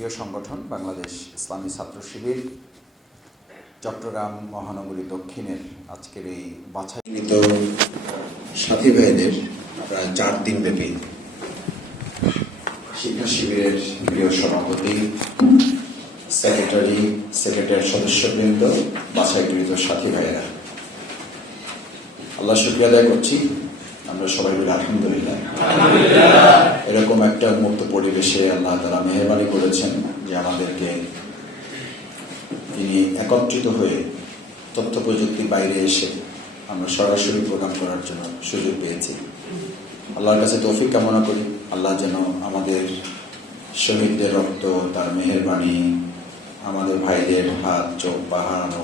প্রিয় সংগঠন বাংলাদেশ ইসলামী ছাত্র শিবির, চট্টগ্রাম মহানগরী দক্ষিণের আজকের এই বাছাইকৃত সাথী ভাইদের প্রায় চার দিন ব্যাপী শিক্ষা শিবিরের প্রিয় সভাপতি সেক্রেটারি সেক্রেটারি সদস্যবৃন্দ, বাছাইকৃত সাথী ভাইয়েরা আল্লাহ শুক্রিয়া আদায় করছি। আমরা সবাই বলি আলহামদুলিল্লাহ। এরকম একটা মুক্ত পরিবেশে আল্লাহ তারা মেহরবানি করেছেন যে আমাদেরকে তিনি একত্রিত হয়ে তথ্য প্রযুক্তির বাইরে এসে আমরা সরাসরি প্রোগ্রাম করার জন্য সুযোগ পেয়েছি। আল্লাহর কাছে তৌফিক কামনা করি। আল্লাহ যেন আমাদের শহীদদের রক্ত, তার মেহরবানি, আমাদের ভাইদের হাত, চোখ, পা হারানো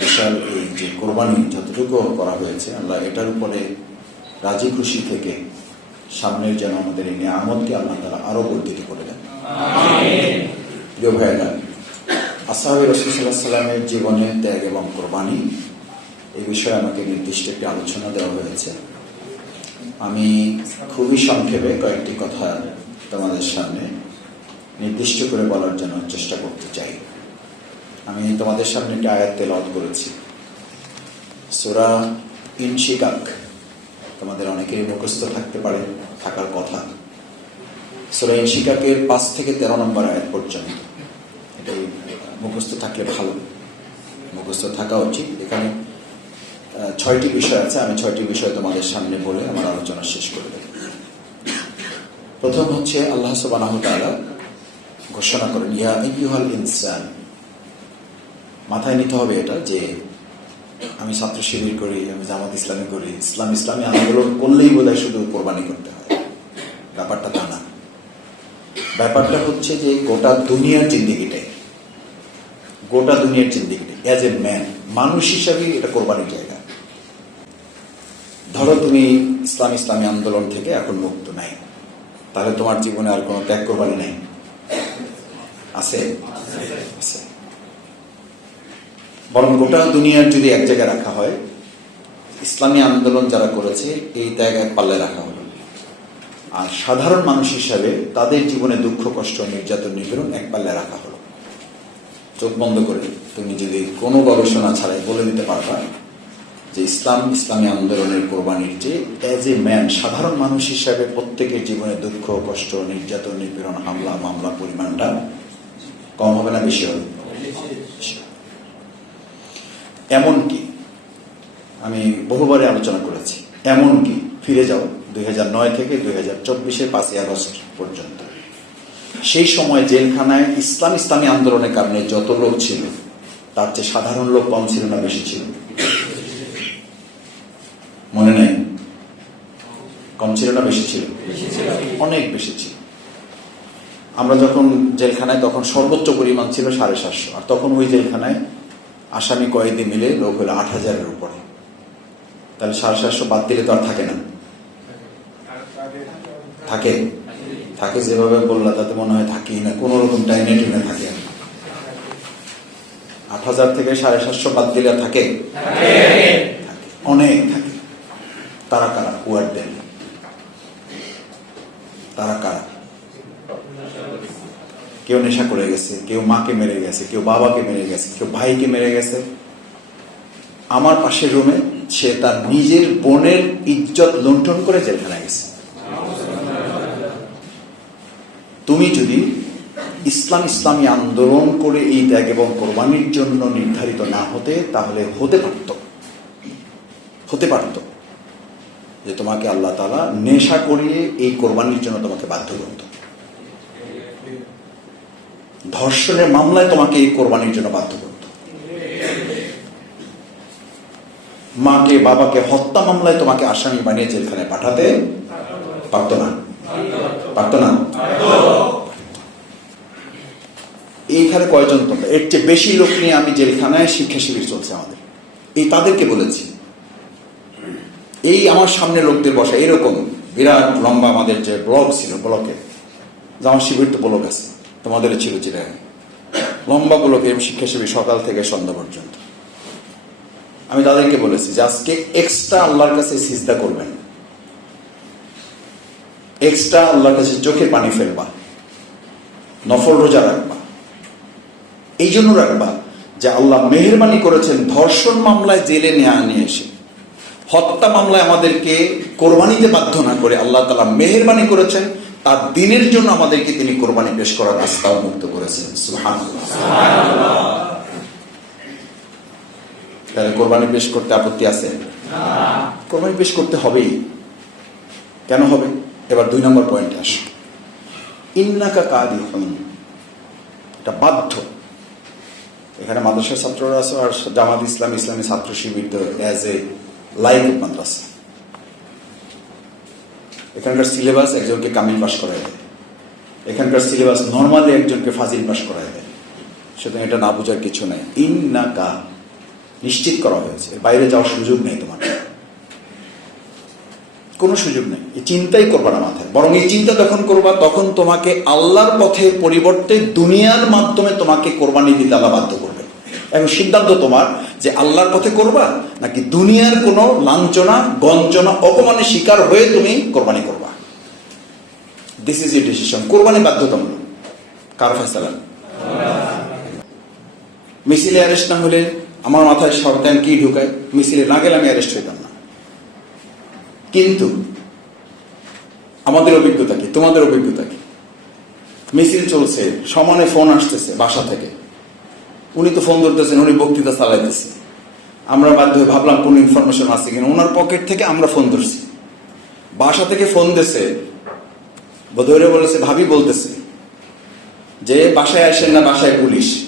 বিশাল এই যে কোরবানি যতটুকু করা হয়েছে, আল্লাহ এটার উপরে রাজি খুশি থেকে সামনের যেন আমাদের এই নিয়ামতকে আল্লাহ তারা আরও বর্ধিত করে দেন। প্রিয় ভাইয়েরা আসাহাবি রসুল্লাহ সাল্লামের জীবনে ত্যাগ এবং কোরবানি এই বিষয়ে আমাকে নির্দিষ্ট একটি আলোচনা দেওয়া হয়েছে। আমি খুবই সংক্ষেপে কয়েকটি কথা তোমাদের সামনে নির্দিষ্ট করে বলার জন্য চেষ্টা করতে চাই। আমি তোমাদের সামনে একটি আয়াত তেলাওয়াত করেছি। সুরা ইনশিকাক। তোমাদের অনেকেরই মুখস্থ থাকতে পারে, থাকার কথা। সুরা ইনশিকাকের পাঁচ থেকে তেরো নম্বর আয়াত পর্যন্ত। এটাই মুখস্থ থাকলে ভালো। মুখস্থ থাকা উচিত। এখানে ছয়টি বিষয় আছে। আমি ছয়টি বিষয় তোমাদের সামনে বলে আমার আলোচনা শেষ করে দেব। প্রথম হচ্ছে আল্লাহ ওয়া ঘোষণা করেন, ইয়া আইয়ুহাল ইনসান। মাথায় নিতে হবে এটা যে আমি ছাত্র শিবির করি, আমি জামাত ইসলামী করি। ইসলাম, ইসলামী আন্দোলন করলেই বোধহয় শুধু কোরবানি করতে হয়। ব্যাপারটা তা না। ব্যাপারটা হচ্ছে যে গোটা দুনিয়ার জিন্দিগিটাই গোটা দুনিয়ার জিন্দিগিটাই অ্যাজ এ ম্যান মানুষ হিসাবে এটা কোরবানির জায়গা। ধরো তুমি ইসলাম, ইসলামী আন্দোলন থেকে এখন মুক্ত নাই। তাহলে তোমার জীবনে আর কোনো ত্যাগ কোরবানি নাই? আছে? আছে। বরং গোটা দুনিয়ার যদি এক জায়গায় রাখা হয়, ইসলামী আন্দোলন যারা করেছে, এই এক পাল্লে রাখা হলো আর সাধারণ মানুষ হিসাবে তাদের জীবনে দুঃখ, কষ্ট, নির্যাতন, নিপীড়ন এক পাল্লে রাখা হলো চোখ বন্ধ করে তুমি যদি কোনো গবেষণা ছাড়াই বলে দিতে পারবা যে ইসলাম, ইসলামী আন্দোলনের কোরবানির যে অ্যাজ এ ম্যান সাধারণ মানুষ হিসাবে প্রত্যেকের জীবনে দুঃখ, কষ্ট, নির্যাতন, নিপীড়ন, হামলা, মামলা, পরিমাণটা কম হবে না, বেশি হবে। এমনকি, আমি বহুবারে আলোচনা করেছি, এমনকি ফিরে যাও দুই থেকে দুই হাজার চব্বিশের পাঁচই আগস্ট পর্যন্ত। সেই সময় জেলখানায় ইসলাম ইসলামী আন্দোলনের কারণে যত লোক ছিল, তার চেয়ে সাধারণ লোক কম ছিল না বেশি ছিল। মনে নেই? কম ছিল না বেশি ছিল? অনেক বেশি ছিল। আমরা যখন জেলখানায়, তখন সর্বোচ্চ পরিমাণ ছিল সাড়ে সাতশো। আর তখন ওই জেলখানায় আসামি কয়েদি মিলে লোক হলো আট হাজারের উপরে। তাহলে সাড়ে সাতশো বাদ দিলে তো আর থাকে না। থাকে। থাকে যেভাবে বললা তাতে মনে হয় থাকি না। কোনো রকম টাইনে টেনে থাকে না। আট হাজার থেকে সাড়ে সাতশো বাদ দিলে থাকে? থাকে। অনেক থাকে। তারা কারা? কুয়ার দেন তারা কারা? কেউ নেশা করে গেছে, কেউ মাকে মেরে গেছে, কেউ বাবাকে মেরে গেছে, কেউ ভাইকে মেরে গেছে। আমার পাশের রুমে সে তার নিজের বোনের ইজ্জত লুণ্ঠন করে জেলখানায় গেছে। তুমি যদি ইসলাম ইসলামী আন্দোলন করে এই ত্যাগ এবং কোরবানির জন্য নির্ধারিত না হতে, তাহলে হতে পারত। হতে পারত। যে তোমাকে আল্লাহ তালা নেশা করিয়ে এই কোরবানির জন্য তোমাকে বাধ্য করত। ধর্ষণের মামলায় তোমাকে এই কোরবানির জন্য বাধ্য করত। মাকে, বাবাকে হত্যা মামলায় তোমাকে আসামি বানিয়ে জেলখানায় পাঠাতে পারত না। পারত না? এইখানে কয়জন তোমরা? এর চেয়ে বেশি লোক নিয়ে আমি জেলখানায় শিক্ষা শিবির চলছে আমাদের। এই তাদেরকে বলেছি। এই আমার সামনে লোকদের বসা, এরকম বিরাট লম্বা আমাদের যে ব্লক ছিল ব্লকে যে আমার শিবির তো ব্লক আছে। তোমাদেরও ছিল চিরায় লম্বা শিক্ষা শিবির সকাল থেকে সন্ধ্যা পর্যন্ত। আমি তাদেরকে বলেছি যে আজকে এক্সট্রা আল্লাহর কাছে সিজদা করবেন। এক্সট্রা আল্লাহর কাছে চোখে পানি ফেলবা। নফল রোজা রাখবা। এই জন্য রাখবা যে আল্লাহ মেহরবানি করেছেন ধর্ষণ মামলায় জেলে নেওয়া নিয়ে এসে। হত্যা মামলায় আমাদেরকে কোরবানিতে বাধ্য না করে আল্লাহ তালা মেহরবানি করেছেন তার দিনের জন্য আমাদেরকে তিনি কোরবানি পেশ করার রাস্তাও মুক্ত করেছেন। সুবহানাল্লাহ। তাহলে কোরবানি পেশ করতে আপত্তি আছে? কোরবানি পেশ করতে হবেই। কেন হবে? এবার দুই নম্বর পয়েন্ট আসো। ইন্নাকা কাদি এটা বাধ্য। এখানে মাদ্রাসার ছাত্ররা আছে আর জামাত ইসলাম, ইসলামী ছাত্র শিবির অ্যাজ এ লাইভ মাদ্রাসা। এখানকার সিলেবাস একজনকে কামিল পাশ করায় দেয়। এখানকার সিলেবাস নর্মালি একজনকে ফাজিল পাশ করায় দেয়। সুতরাং এটা না বোঝার কিছু নেই। ইন না কা নিশ্চিত করা হয়েছে। বাইরে যাওয়ার সুযোগ নেই তোমার কোনো সুযোগ নেই। এই চিন্তাই করবা না মাথায়। বরং এই চিন্তা যখন করবা, তখন তোমাকে আল্লাহর পথে পরিবর্তে দুনিয়ার মাধ্যমে তোমাকে কোরবানি দিতে আল্লাহ বাধ্য করবে। এখন সিদ্ধান্ত তোমার যে আল্লাহর পথে করবা নাকি দুনিয়ার কোনো লাঞ্ছনা, গঞ্জনা, অপমানের শিকার হয়ে তুমি কোরবানি করবা? দিস ইজ এ ডিসিশন কোরবানি বাধ্যতামূলক। কার ফেসালা মিছিলে অ্যারেস্ট না হলে আমার মাথায় শয়তান কি ঢুকায়? মিছিলে না গেলে আমি অ্যারেস্ট হইতাম না। কিন্তু আমাদের অভিজ্ঞতা কি? তোমাদের অভিজ্ঞতা কি? মিছিল চলছে, সমানে ফোন আসতেছে বাসা থেকে। উনি তো ফোন ধরতেছেন, উনি বক্তৃতা চালাইতেছে। আমরা বাধ্য হয়ে ভাবলাম কোন ইনফরমেশন আছে কিনা। ওনার পকেট থেকে আমরা ফোন ধরছি। বাসা থেকে ফোন দিছে। বোধহরে বলেছে, ভাবি বলতেছে যে, বাসায় আসেন না, বাসায় পুলিশ।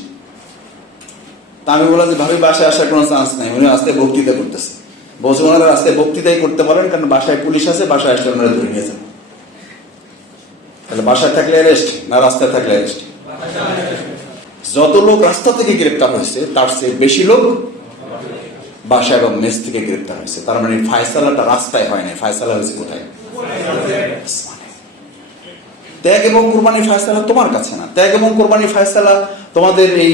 তা আমি বললাম যে, ভাবি, বাসায় আসার কোনো চান্স নাই। উনি আস্তে বক্তৃতা করতেছে। বলছে, ওনারা রাস্তায় বক্তৃতাই করতে পারেন, কারণ বাসায় পুলিশ আছে, বাসায় আসলে ওনারা ধরে নিয়ে যান। তাহলে বাসায় থাকলে অ্যারেস্ট না রাস্তায় থাকলে অ্যারেস্ট যত লোক রাস্তা থেকে গ্রেপ্তার হয়েছে, তার চেয়ে বেশি লোক বাসা এবং মেস থেকে গ্রেপ্তার হয়েছে। তার মানে ফায়সালাটা রাস্তায় হয় না ফায়সালা হয়েছে কোথায়? ত্যাগ এবং কোরবানির ফায়সালা তোমার কাছে না। ত্যাগ এবং কোরবানির ফায়সালা তোমাদের এই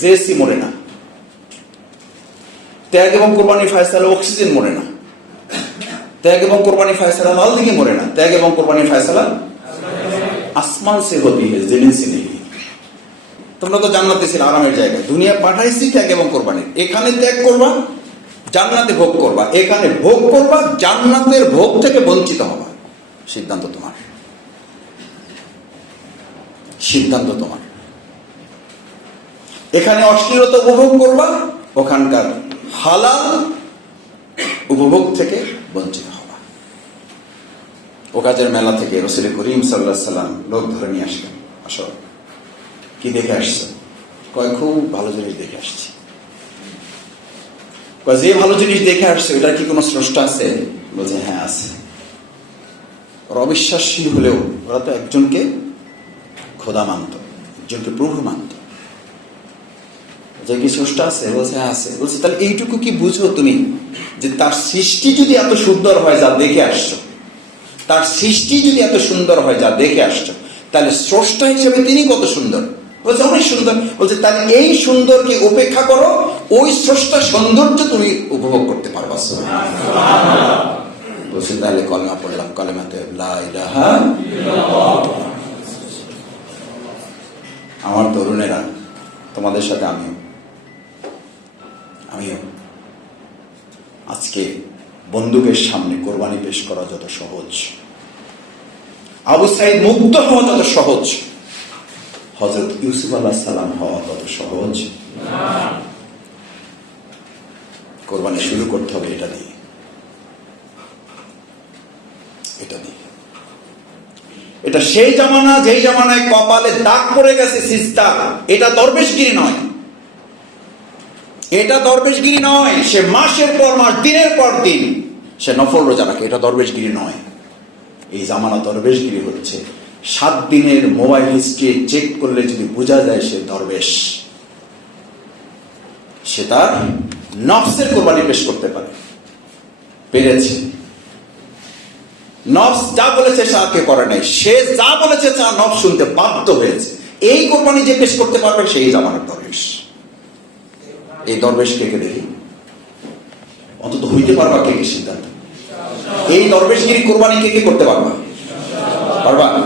জেএসসি মরে না। ত্যাগ এবং কোরবানির ফায়সালা অক্সিজেন মরে না। ত্যাগ এবং কোরবানি ফায়সালা লাল দিকে মরে না। ত্যাগ এবং কোরবানি ফায়সালা আসমান সে জমিন সে নেই তোমরা তো জান্নাতে ছিল আরামের জায়গায়। দুনিয়া পাঠাইছি ত্যাগ এবং কোরবানির এখানে ত্যাগ করবা, জান্নাতে ভোগ করবা। এখানে ভোগ করবা, জান্নাতের ভোগ থেকে বঞ্চিত হবা। সিদ্ধান্ত তোমার। সিদ্ধান্ত তোমার। এখানে অশ্লীলতা উপভোগ করবা, ওখানকার হালাল উপভোগ থেকে বঞ্চিত হবা। ও কাজের মেলা থেকে রসুল করিম সাল্লাহ সাল্লাম লোক ধরে নিয়ে আসলেন, আসো। কি দেখে আসছে? কয়, খুব ভালো জিনিস দেখে আসছি। যে ভালো জিনিস দেখে আসছে ওটা কি কোনো স্রষ্টা আছে? বলছে হ্যাঁ আছে। ওরা অবিশ্বাসী হলেও ওরা তো একজনকে খোদা মানত, একজনকে প্রভু মানত। যে কি স্রষ্টা আছে? বলছে হ্যাঁ আছে। বলছে, তাহলে এইটুকু কি বুঝো তুমি যে তার সৃষ্টি যদি এত সুন্দর হয় যা দেখে আসছো? তার সৃষ্টি যদি এত সুন্দর হয় যা দেখে আসছো, তাহলে স্রষ্টা হিসেবে তিনি কত সুন্দর? বলছে অনেক সুন্দর। বলছে তাহলে এই সুন্দরকে উপেক্ষা করো ওই স্রষ্টা সৌন্দর্য তুমি উপভোগ করতে পারবা। বলছে তাহলে কলমা পড়লাম। কলেমাতে আমার তরুণেরা তোমাদের সাথে আমিও। আমিও। আজকে বন্দুকের সামনে কোরবানি পেশ করা যত সহজ। আবু সাইদ মুক্ত হওয়া যত সহজ। হজরত ইউসুফ আল্লাহ সালাম হওয়া তত সহজ? কোরবানি শুরু করতে হবে, এটা দিয়ে। এটা দিয়ে। এটা সেই জামানা, যেই জামানায় কপালে দাগ পড়ে গেছে সিস্তা এটা দরবেশগিরি নয়। এটা দরবেশগিরি নয়, সে মাসের পর মাস, দিনের পর দিন, সে নফল রোজা রাখে, এটা দরবেশগিরি নয়। এই জামানা দরবেশগিরি হচ্ছে সাত দিনের মোবাইল হিস্ট্রি চেক করলে যদি বোঝা যায় সে দরবেশ, সে তার নফসের কোরবানি পেশ করতে পারে। পেরেছে। নফস যা বলেছে তাকে করে নাই। সে যা বলেছে তা নফস শুনতে বাধ্য হয়েছে। এই কোরবানি যে পেশ করতে পারবে, সেই জামানের দরবেশ। এই দরবেশ কে কে দেখি? অন্তত হইতে পারবা কে কে সিদ্ধান্ত? এই দরবেশগিরি কোরবানি কে কে করতে পারবা? পারবা?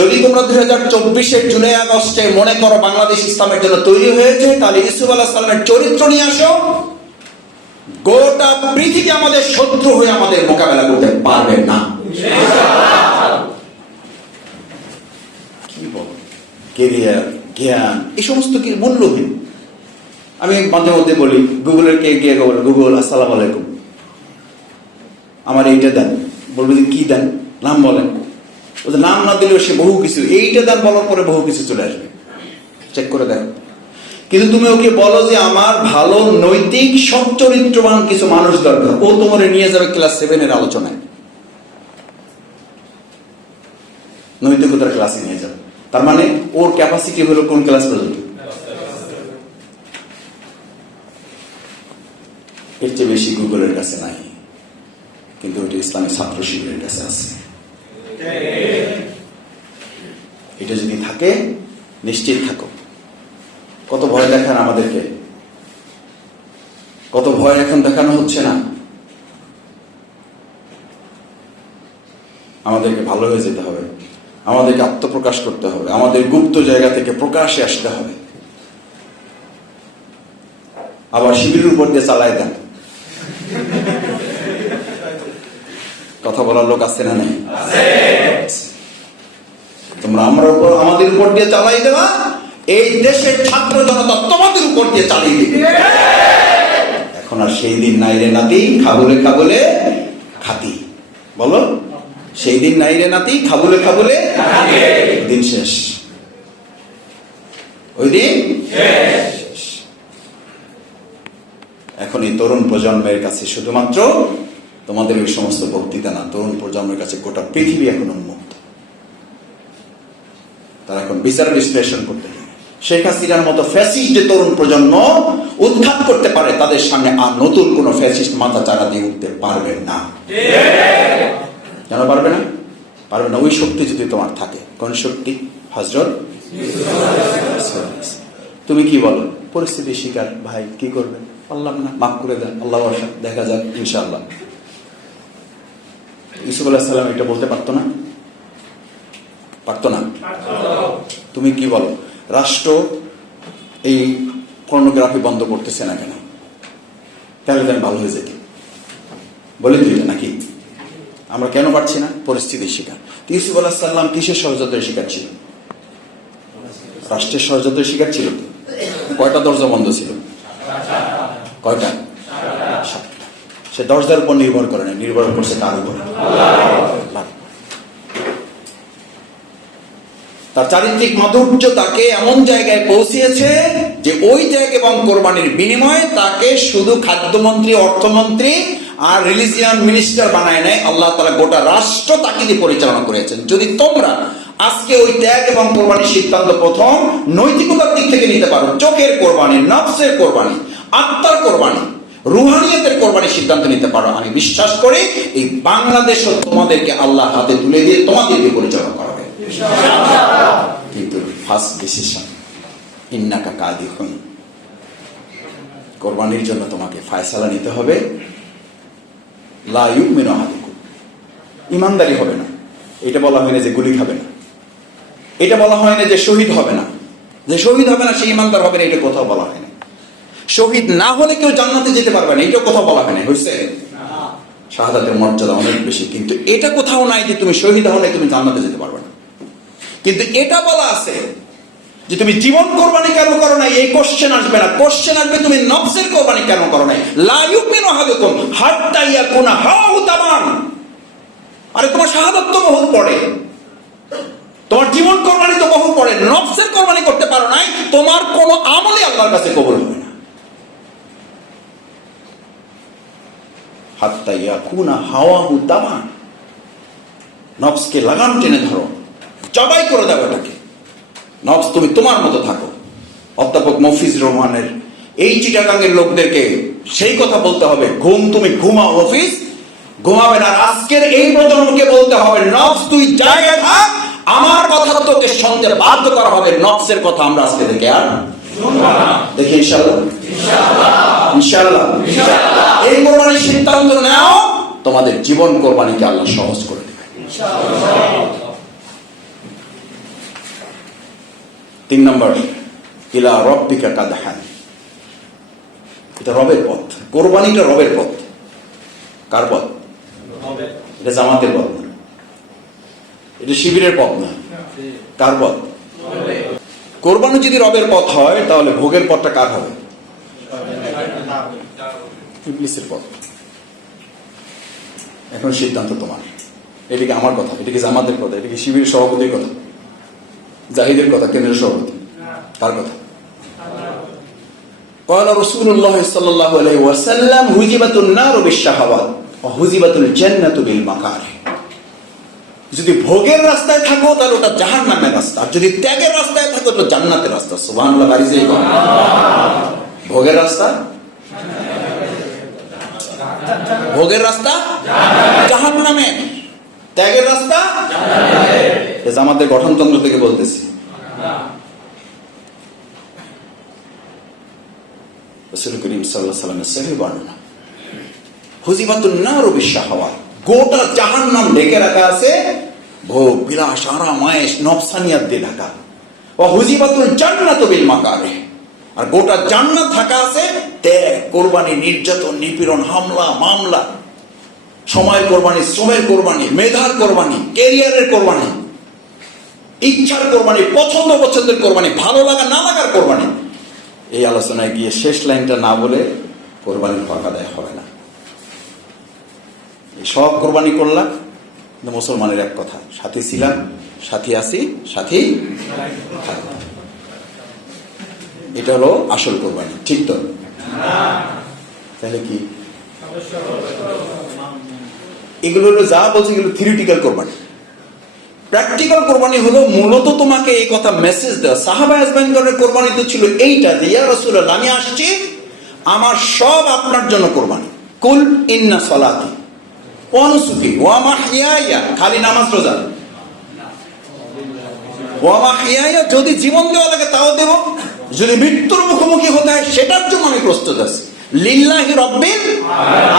যদি তোমরা দুই হাজার চব্বিশের জুলাই আগস্টে মনে করো বাংলাদেশ ইসলামের জন্য তৈরি হয়েছে, তাহলে ইসুফ আল্লাহ সাল্লামের চরিত্র নিয়ে আসো। গোটা পৃথিবী আমাদের শত্রু হয়ে আমাদের মোকাবেলা করতে পারবে না। কেরিয়ার এই সমস্ত কি মূল্যহীন? আমি মাঝে মধ্যে বলি, গুগলের কে গিয়ে গুগল, আসসালাম আলাইকুম। আমার এইটা দেন। বলবে যে কি দেন? নাম বলেন। নাম না দিলেও সে বহু কিছু, এইটা দেন বলার পরে বহু কিছু চলে আসবে। চেক করে দেখো। কিন্তু তুমি ওকে বলো যে আমার ভালো, নৈতিক সচ্চরিত্রবান কিছু মানুষ দরকার। ও তোমার নিয়ে যাবে ক্লাস সেভেনের আলোচনায়। নৈতিকতার ক্লাসে নিয়ে যাবে। তার মানে ওর ক্যাপাসিটি হলো কোন ক্লাস পর্যন্ত? এর চেয়ে বেশি গুগলের কাছে নাই। কিন্তু ওটা ইসলামী ছাত্র শিবিরের কাছে আছে। এটা যদি থাকে, নিশ্চিত থাকো। কত ভয় দেখান আমাদেরকে। কত ভয় এখন দেখানো হচ্ছে না। আমাদেরকে ভালো হয়ে যেতে হবে। আমাদেরকে আত্মপ্রকাশ করতে হবে। আমাদের গুপ্ত জায়গা থেকে প্রকাশে আসতে হবে। আবার শিবিরের উপর দিয়ে চালায় দেন। কথা বলার লোক আছে না নেই? তোমরা আমরা উপর, আমাদের উপর দিয়ে চালাই দেওয়া এই দেশের ছাত্র জনতা তোমাদের উপর দিয়ে চালিয়ে দিবে। এখন আর সেই দিন নাই রে নাতি, খাবলে খাবলে খাতি। বলো? সেই দিন নাই রে নাতি, খাবলে খাবলে দিন শেষ। ওই দিন? এখন এই তরুণ প্রজন্মের কাছে শুধুমাত্র তোমাদের ওই সমস্ত বক্তৃতা না, তরুণ প্রজন্মের কাছে গোটা পৃথিবী এখন উন্মুক্ত। তারা এখন বিচার বিশ্লেষণ করতে শেখ হাসিনার মতো ফ্যাসিস্ট যে তরুণ প্রজন্ম উৎখাত করতে পারে, তাদের সামনে আর নতুন কোন ফ্যাসিস্ট মাথা চারা দিয়ে উঠতে পারবে না। কেন পারবে না? পারবে না, ওই শক্তি যদি তোমার থাকে। কোন শক্তি? হজরত তুমি কি বলো? পরিস্থিতি শিকার, ভাই, কি করবে? পারলাম না, মাফ করে দেন আল্লাহ দেখা যাক, ইনশাআল্লাহ। ইসুফ আল্লাহ সাল্লাম এটা বলতে পারতো না? পারতো না? তুমি কি বলো? রাষ্ট্র এই পর্নোগ্রাফি বন্ধ করতেছে না কেন? তাহলে তো আমি ভালো হয়ে যেত বলে দিল নাকি? আমরা কেন পারছি না? পরিস্থিতির শিকার। ইউসুফ আল্লাহ সাল্লাম কিসের সহজতের শিকার ছিল? রাষ্ট্রের সহজতের শিকার ছিল কয়টা দরজা বন্ধ ছিল? কয়টা? সে দরজার উপর নির্ভর করে না, নির্ভর করছে তার উপর। তার চারিত্রিক মাধুর্য তাকে এমন জায়গায় পৌঁছিয়েছে যে ওই ত্যাগ এবং কোরবানির বিনিময়ে তাকে শুধু খাদ্যমন্ত্রী, অর্থমন্ত্রী আর রিলিজিয়ান মিনিস্টার বানায় নেয় আল্লাহ তালা গোটা রাষ্ট্র তাকে দিয়ে পরিচালনা করেছেন। যদি তোমরা আজকে ওই ত্যাগ এবং কোরবানির সিদ্ধান্ত প্রথম নৈতিকতার দিক থেকে নিতে পারো, চোখের কোরবানি, নফসের কোরবানি, আত্মার কোরবানি রুহানিয়তের কোরবানির সিদ্ধান্ত নিতে পারো। আমি বিশ্বাস করি এই বাংলাদেশও তোমাদেরকে আল্লাহ হাতে তুলে দিয়ে তোমাদের দিয়ে পরিচালনা করাবে। কিন্তু ফার্স্ট ডিসিশন ইন্নাকা কাদি হন কোরবানির জন্য তোমাকে ফায়সালা নিতে হবে। লাইউ মিনো হাদিকুম ইমানদারি হবে না। এটা বলা হয় না যে গুলি খাবে না। এটা বলা হয় না যে শহীদ হবে না। যে শহীদ হবে না, সে ইমানদার হবে না, এটা কোথাও বলা হয় শহীদ না হলে কেউ জান্নাতে যেতে পারবে না। এটা কোথাও বলা হয় না হয়েছে শাহাদাতের মর্যাদা অনেক বেশি। কিন্তু এটা কোথাও নাই যে তুমি শহীদ হলে তুমি জান্নাতে যেতে পারবে না। কিন্তু এটা বলা আছে যে তুমি জীবন কোরবানি কেন করো নাই? এই কোশ্চেন আসবে না। কোশ্চেন আসবে তুমি নফসের কোরবানি কেন করো নাই? লায়ুক মিন আহাদুকুম হাত্তা ইয়াকুনা হাউ তামান। আরে, তোমার শাহাদাত তো বহু পড়ে। তোমার জীবন কোরবানি তো বহু পড়ে। নফসের কোরবানি করতে পারো নাই। তোমার কোনো আমলে আল্লাহর কাছে কবুল হবে না হাত্তা ইয়াকুনা হাওয়াহু তামান নফসকে লাগাম টেনে ধরো। জবাই করে দেবে তাকে নফস তুমি তোমার মতো থাকো। অধ্যাপক মফিজ রহমানের এই চিটাগাঙ্গের লোকদেরকে সেই কথা বলতে হবে, ঘুম, তুমি ঘুমাও অফিস ঘুমাবে না আজকের এই প্রজন্মকে বলতে হবে নফস তুই জায়গায় থাক, আমার কথা তোকে শুনতে বাধ্য করা হবে। নফসের কথা আমরা আজকে থেকে আর? দেখি ইনশাল্লাহ এই কোরবানির সিদ্ধান্ত নাও তোমাদের জীবন কোরবানিকে আল্লাহ সহজ করে দেবে। তিন নম্বর ইলা রব্বিকা কাদহান। এটা রবের পথ। কোরবানিটা রবের পথ। কার পথ? এটা জামাতের পথ না। এটা শিবিরের পথ না। কার পথ? কোরবানি যদি রবের পথ হয় তাহলে ভোগের পথটা কার হবে? ইবলিসের পথ এখন সিদ্ধান্ত তোমার এদিকে আমার কথা এদিকে জামাতের কথা এদিকে শিবিরের সভাপতির কথা জাহিদের কথা কেন্দ্রের সভাপতি কার কথা قال رسول الله صلى الله عليه وسلم هزبت النار بالشهوات وهزبت الجنة بالمكاره যদি ভোগের রাস্তায় থাকো তাহলে ওটা জাহান নামের রাস্তা আর যদি ত্যাগের রাস্তায় থাকো ওটা জান্নাতের রাস্তা সুবহানাল্লাহ বাড়ি যেই কর। ভোগের রাস্তা ভোগের রাস্তা? জাহান নামে ত্যাগের রাস্তা? জামাতের গঠনতন্ত্র থেকে বলতেছি। রসুল করিম সাল্লাহ সাল্লামের বর্ণনা। বিশাহাওয়াত গোটা জাহান্নাম ঢেকে রাখা আছে। ভোগ, বিলাস, আরাম, আয়েশ, নফসানিয়াত দিয়ে ঢাকা। ও হুজিবাতুল জান্নাত বিল মাকারে আর গোটা জান্নাত থাকা আছে ত্যাগ কোরবানি, নির্যাতন, নিপীড়ন, হামলা, মামলা। সময় কোরবানি, শ্রমের কোরবানি, মেধার কোরবানি কেরিয়ারের কোরবানি, ইচ্ছার কোরবানি, পছন্দ পছন্দের কোরবানি, ভালো লাগা, না লাগার কোরবানি। এই আলোচনায় গিয়ে শেষ লাইনটা না বলে কোরবানির হক আদায় হবে না। সব কোরবানি করলাম মুসলমানের এক কথা, সাথী ছিলাম, সাথী আছি সাথী। এটা হলো আসল কোরবানি, ঠিক তো? তাহলে কি? এগুলো হলো যা বলছে, এগুলো থিওরিটিক্যাল কোরবানি। প্র্যাকটিক্যাল কোরবানি হলো মূলত তোমাকে এই কথা মেসেজ দেওয়া। সাহাবা আজমাইনগণের কোরবানি তো ছিল এইটা যে, ইয়া রাসূলুল্লাহ, আমি আসছি, আমার সব আপনার জন্য কোরবানি। কুল ইন্না সলাতি অনুসুকি ওয়া মাহইয়ায়া, খালি নামাজ রোজা। ওয়া মাহইয়ায়া যদি জীবন দেওয়া লাগে তাও দেব। যদি মৃত্যুর মুখোমুখি হতে হয়, সেটার জন্য আমি প্রস্তুত আছি। লিল্লাহি রব্বিল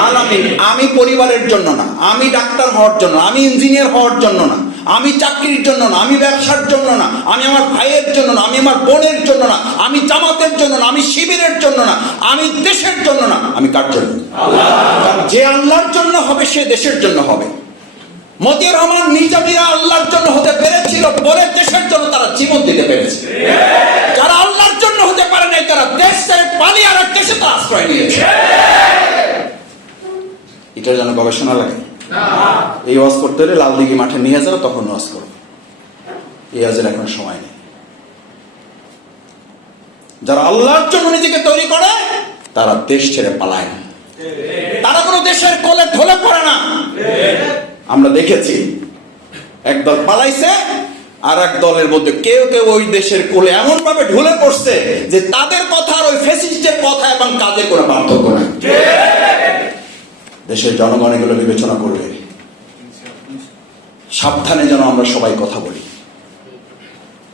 আলামিন। আমি পরিবারের জন্য না, আমি ডাক্তার হওয়ার জন্য, আমি ইঞ্জিনিয়ার হওয়ার জন্য না, আমি চাকরির জন্য না, আমি ব্যবসার জন্য না, আমি আমার ভাইয়ের জন্য না, আমি আমার বোনের জন্য না, আমি জামাতের জন্য না, আমি শিবিরের জন্য না, আমি দেশের জন্য না, আমি কার জন্য? যে আল্লাহর জন্য হবে, সে দেশের জন্য হবে। মতিউর রহমান নিজামীরা আল্লাহর জন্য হতে পেরেছিল বলে দেশের জন্য তারা জীবন দিতে পেরেছে। যারা আল্লাহর হতে পারে নাই, তারা দেশ ছেড়ে পালিয়ে আর দেশে তারা আশ্রয় নিয়েছে। এটার জন্য গবেষণা লাগে। এই ওয়াজ করতে হলে লাল দিঘি মাঠে নিয়ে যাও, তখন ওয়াজ করব এই ওয়াজের এখন সময় নেই। যারা আল্লাহর জন্য নিজেকে তৈরি করে, তারা দেশ ছেড়ে পালায় না। তারা কোনো দেশের কোলে ঢলে পড়ে না। আমরা দেখেছি, একদল পালাইছে আর এক দলের মধ্যে কেউ কেউ ওই দেশের কোলে এমন ভাবে ঢুলে পড়ছে যে তাদের কথা আর ওই ফেসিস্টের কথা এবং কাজে করে পার্থক্য নাই। দেশের জনগণ এগুলো বিবেচনা করবে। সাবধানে যেন আমরা সবাই কথা বলি।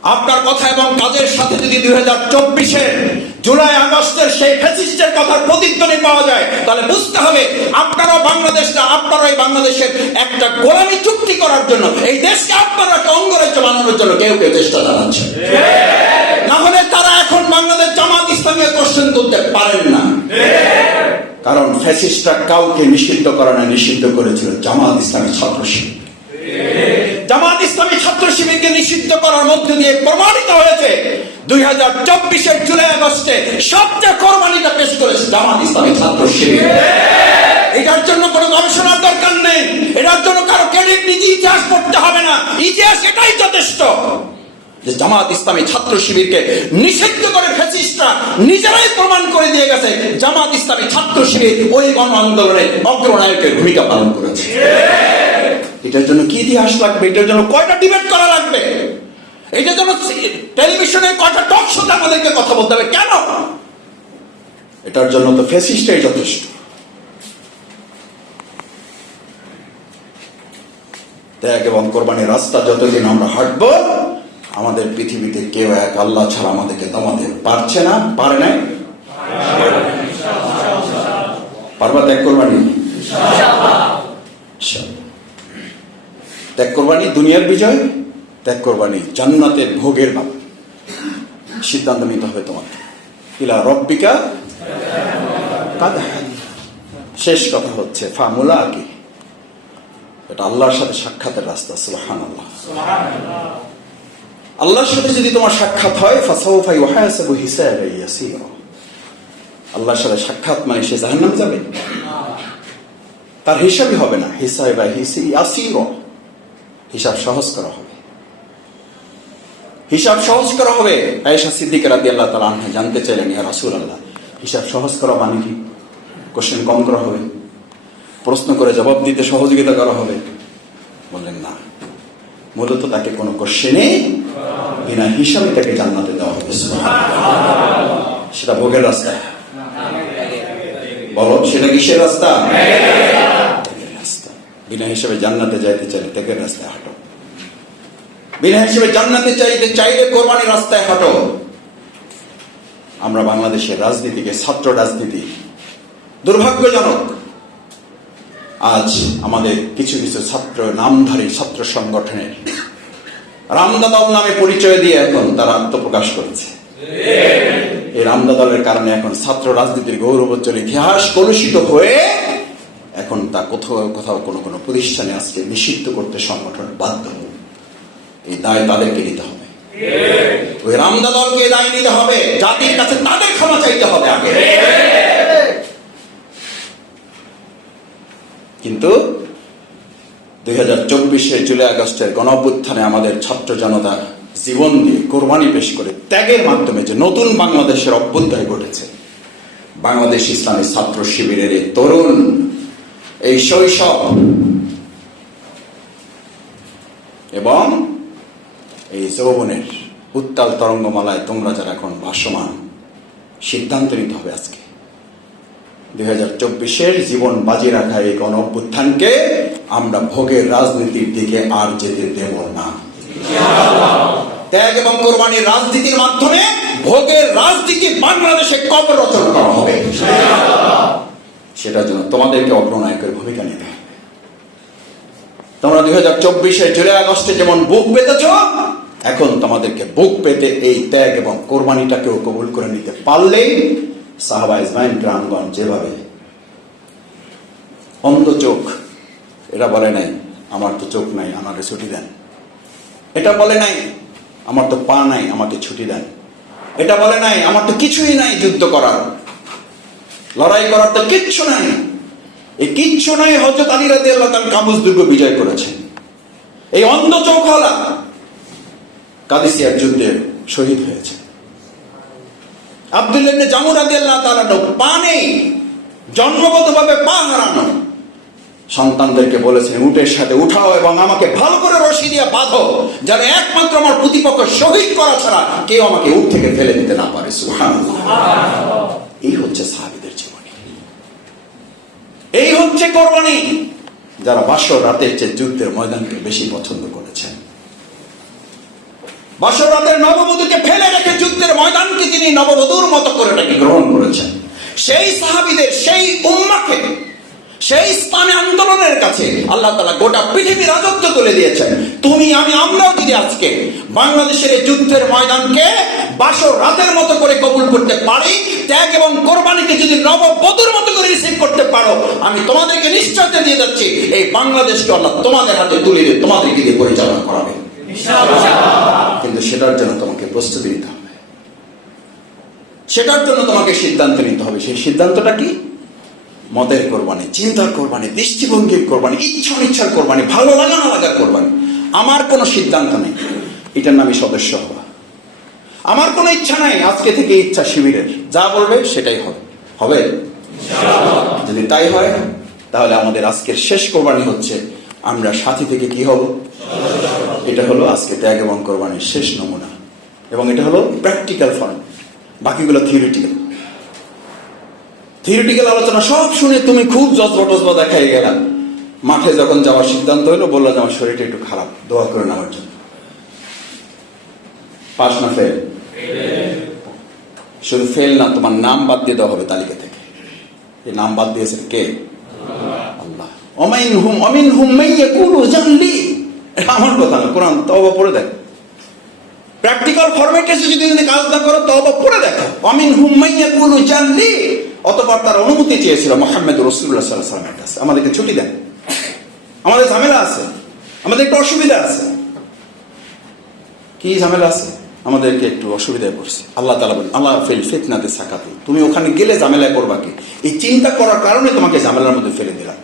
আপনার কথা এবং কাজের সাথে যদি দুই হাজার চব্বিশের জুলাই, আগস্টের সেই ফ্যাসিস্টের কথার প্রতিধ্বনি পাওয়া যায়, তাহলে বুঝতে হবে আপনারাও বাংলাদেশ না আপনারা এই বাংলাদেশের একটা গোলামি চুক্তি করার জন্য, এই দেশকে আপনারা একটা অঙ্গরাজ্য বানানোর জন্য কেউ কেউ চেষ্টা চালাচ্ছে। না হলে তারা এখন বাংলাদেশ জামাত ইসলামীয় কোশ্চেন তুলতে পারেন না। কারণ ফ্যাসিস্টরা কাউকে নিষিদ্ধ করে না নিষিদ্ধ করেছিল জামাত ইসলামী ছাত্র শিবির। জামাত ইসলামী ছাত্র শিবিরকে নিষিদ্ধ করার মধ্য দিয়ে প্রমাণিত হয়েছে, দুই হাজার চব্বিশের জুলাই আগস্টে সবচেয়ে কোরবানিটা পেশ করেছে জামাত ইসলামী ছাত্র শিবির। এটার জন্য কোনো গবেষণার দরকার নেই। এটার জন্য কারও ক্রেডিট নিজে ইতিহাস পড়তে হবে না। ইতিহাস এটাই যথেষ্ট। যে জামাত ইসলামী ছাত্র শিবিরকে নিষিদ্ধ করে ফ্যাসিস্টরা নিজেরাই প্রমাণ করে দিয়ে গেছে, জামাত ইসলামী ছাত্র শিবির ওই গণ আন্দোলনে অগ্রনায়কের ভূমিকা পালন করেছে। এটার জন্য কি ইতিহাস লাগবে? এটার জন্য কয়টা ডিবেট করা লাগবে? এটার জন্য টেলিভিশনে কয়টা টক শোতে আমাদেরকে কথা বলতে হবে? কেন? এটার জন্য তো ফেসিস্টাই যথেষ্ট। ত্যাগ এবং কোরবানির রাস্তা যতদিন আমরা হাঁটব, আমাদের পৃথিবীতে কেউ এক আল্লাহ ছাড়া আমাদেরকে দমাতে পারছে না, পারে নাই? পারবা ত্যাগ কোরবানি। ত্যাগ কোরবানি, দুনিয়ার বিজয়, ত্যাগ কোরবানি, জান্নাতের ভোগের ভাব। সিদ্ধান্ত নিতে হবে তোমাকে। ইলা রব্বিকা শেষ কথা হচ্ছে, ফামুলা কি? এটা আল্লাহর সাথে সাক্ষাতের রাস্তা সুবহান আল্লাহ আল্লাহর সাথে যদি তোমার সাক্ষাৎ হয়, ফাসাউফা ইউহাসাবু হিসাবান ইয়াসীরা। আল্লাহর সাথে সাক্ষাৎ মানে সে জাহান্নাম যাবে। তার হিসাবই হবে না, হিসাব ইয়াসির। হিসাব সহজ করা হবে। হিসাব সহজ করা হবে। আয়েশা সিদ্দিক রাদি আল্লাহ তালা আনহা জানতে চাইলেন, ইয়া রাসুল আল্লাহ হিসাব সহজ করা মানে কি? কোশ্চেন কম করা হবে। প্রশ্ন করে জবাব দিতে সহযোগিতা করা হবে। বললেন, না। মূলত তাকে কোনো কোশ্চেনে বিনা হিসাবে তাকে জান্নাতে দেওয়া হবে। সেটা ভোগের রাস্তা। বলো, সেটা কিসের রাস্তা রাস্তা? বিনা হিসাবে জান্নাতে যাইতে চাইলে ত্যাগের রাস্তায় হাঁটো। বিনা হিসেবে জান্নাতে চাইতে চাইলে কোরবানির রাস্তায় হাঁটো। আমরা বাংলাদেশের রাজনীতিকে ছাত্র রাজনীতি, দুর্ভাগ্যজনক। আজ আমাদের কিছু কিছু ছাত্র নামধারী ছাত্র সংগঠনের রামদাদল নামে পরিচয় দিয়ে এখন তারা আত্মপ্রকাশ করেছে। এই রামদাদলের কারণে এখন ছাত্র রাজনীতির গৌরবোজ্জ্বল ইতিহাস কলুষিত হয়ে এখন তা কোথাও কোথাও কোনো কোনো প্রতিষ্ঠানে আজকে নিষিদ্ধ করতে সংগঠন বাধ্য। হবে এই দায় তাদেরকে নিতে হবে। ওই রামদা দলকে দায় নিতে হবে। জাতির কাছে তাদের ক্ষমা চাইতে হবে আগে। কিন্তু দুই হাজার চব্বিশে জুলাই আগস্টের গণ আমাদের ছাত্র জনতা জীবন দিয়ে কোরবানি পেশ করে ত্যাগের মাধ্যমে যে নতুন বাংলাদেশের অভ্যুদয় ঘটেছে। বাংলাদেশ ইসলামী ছাত্র শিবিরের এই তরুণ এই শৈশব। এবং এই যৌবনের উত্তাল তরঙ্গমালায় তোমরা যারা এখন ভাসমান সিদ্ধান্ত নিতে হবে আজকে। দুই হাজার চব্বিশের জীবন বাজি রাখা এই গণ অভ্যুত্থানকে আমরা ভোগের রাজনীতির দিকে আর যেতে দেব না। ত্যাগ এবং কোরবানির রাজনীতির মাধ্যমে ভোগের রাজনীতি বাংলাদেশে কবর রচনা করা হবে। সেটার জন্য তোমাদেরকে অগ্রনায়কের ভূমিকা নিতে হবে তোমরা দুই হাজার চব্বিশে জুলাই আগস্টে যেমন বুক পেতেছ এখন তোমাদেরকে বুক পেতে এই ত্যাগ এবং কোরবানিটাকেও কবুল করে নিতে পারলেই সাহাবা ইসমাইন গ্রামগণ যেভাবে অন্ধ চোখ এটা বলে নাই, আমার তো চোখ নাই, আমাকে ছুটি দেন। এটা বলে নাই, আমার তো পা নাই, আমাকে ছুটি দেন। এটা বলে নাই, আমার তো কিছুই নাই যুদ্ধ করার। লড়াই করার তো কিচ্ছু নাই। এই কিচ্ছু নাই হজরত আলী রাদি আল্লাহ তার কাবুজ দুর্গ বিজয় করেছেন এই অন্ধ চোখওয়ালা কাদিসিয়ার যুদ্ধে শহীদ হয়েছে। আব্দুল ইবনে জামুর আল্লাহ তাআলা পা নেই, জন্মগতভাবে পা হারানো। সন্তানদেরকে বলেছেন উটের সাথে উঠাও এবং আমাকে ভালো করে রশি দিয়ে বাঁধো, যেন একমাত্র আমার প্রতিপক্ষ শহীদ করা ছাড়া কেউ আমাকে উঠ থেকে ফেলে দিতে না পারে। এই হচ্ছে সাহাবীদের এই হচ্ছে কোরবানি। যারা বাসর রাতের চেয়ে যুদ্ধের ময়দানকে বেশি পছন্দ করেছেন। বাসর রাতের নববধূকে ফেলে রেখে যুদ্ধের ময়দানকে তিনি নববধূর মতো করে নাকি গ্রহণ করেছেন। সেই সাহাবিদের, সেই উম্মাকে সেই স্থানে আন্দোলনের কাছে আল্লাহ তালা গোটা পৃথিবীর রাজত্ব তুলে দিয়েছেন। তুমি আমি আমরাও যদি আজকে বাংলাদেশের এই যুদ্ধের ময়দানকে বাসর রাতের মতো করে কবুল করতে পারি ত্যাগ এবং কোরবানিকে যদি নববধূর মতো করে রিসিভ করতে পারো আমি তোমাদেরকে নিশ্চয়তা দিয়ে যাচ্ছি এই বাংলাদেশকে আল্লাহ তোমাদের হাতে তুলে দিয়ে তোমাদেরকে দিয়ে পরিচালনা করাবে। কিন্তু সেটার জন্য তোমাকে প্রস্তুতি নিতে হবে। সেটার জন্য তোমাকে সিদ্ধান্ত নিতে হবে। সেই সিদ্ধান্তটা কি? মতের কোরবানি, চিন্তার কোরবানি, দৃষ্টিভঙ্গির কোরবানি ইচ্ছা ইচ্ছার কোরবানি, ভালো লাগা না লাগার কোরবানি। আমার কোনো সিদ্ধান্ত নেই। এটার নামই সদস্য হওয়া। আমার কোনো ইচ্ছা নাই আজকে থেকে ইচ্ছা শিবিরের। যা বলবে সেটাই হবে। হবে? যদি তাই হয়, তাহলে আমাদের আজকের শেষ কোরবানি হচ্ছে, আমরা সাথী থেকে কি হব? এটা হলো আজকে ত্যাগ এবং কোরবানির শেষ নমুনা। এবং এটা হলো প্র্যাকটিক্যাল ফর্ম বাকিগুলো থিওরিটিক্যাল থিওরিটিক্যাল আলোচনা সব শুনে তুমি খুব জজবা টজবা দেখাই গেলাম মাঠে যখন যাওয়ার সিদ্ধান্ত হলো বলল যে আমার শরীরটা একটু খারাপ দোয়া করে নেওয়ার জন্য। পাস না ফেল? শুধু ফেল না তোমার নাম বাদ দিয়ে দেওয়া হবে তালিকা থেকে। এই নাম বাদ দিয়েছেন কে? আল্লাহ। অমাইন হুম অমিন হুম মাইয়া কুলু জানলি আমার কথা না কোরআন তবা পড়ে দেখ। প্র্যাকটিক্যাল ফরম্যাটে এসে যদি তুমি কাজ না করো তবা পড়ে দেখো। অমিন হুম্মাইয়া কুলু জানলি অতপর তার অনুমতি চেয়েছিল মোহাম্মদ রসুল্লাহ সাল্লাহ সাল্লামের কাছে। আমাদেরকে ছুটি দেন। আমাদের ঝামেলা আছে। আমাদের একটু অসুবিধা আছে। কি ঝামেলা আছে? আমাদেরকে একটু অসুবিধায় পড়ছে। আল্লাহ তালা বলেন, আল্লাহ ফেল ফিতনাতে সাকাতু। তুমি ওখানে গেলে ঝামেলায় পড়বা কি? এই চিন্তা করার কারণে তোমাকে ঝামেলার মধ্যে ফেলে দিলাম।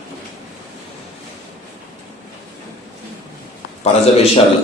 পারা যাবে ইনশাআল্লাহ।